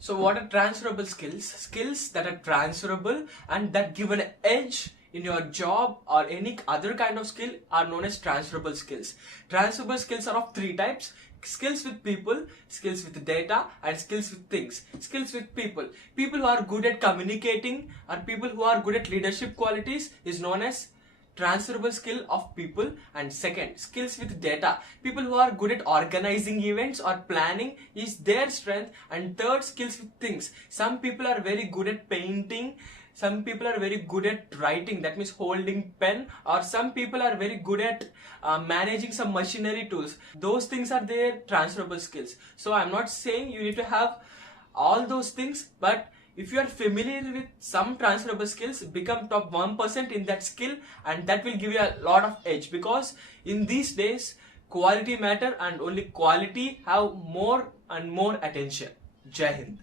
So what are transferable skills? Skills that are transferable and that give an edge in your job or any other kind of skill are known as transferable skills. Transferable skills are of three types: skills with people, skills with data, and skills with things. Skills with people. People who are good at communicating or people who are good at leadership qualities is known as transferable skill of people. And second, skills with data. People who are good at organizing events or planning is their strength. And third, skills with things. Some people are very good at painting, some people are very good at writing, that means holding pen, or some people are very good at managing some machinery tools. Those things are their transferable skills. So I'm not saying you need to have all those things, but if you are familiar with some transferable skills, become top 1% in that skill, and that will give you a lot of edge, because in these days quality matter and only quality have more and more attention. Jai Hind.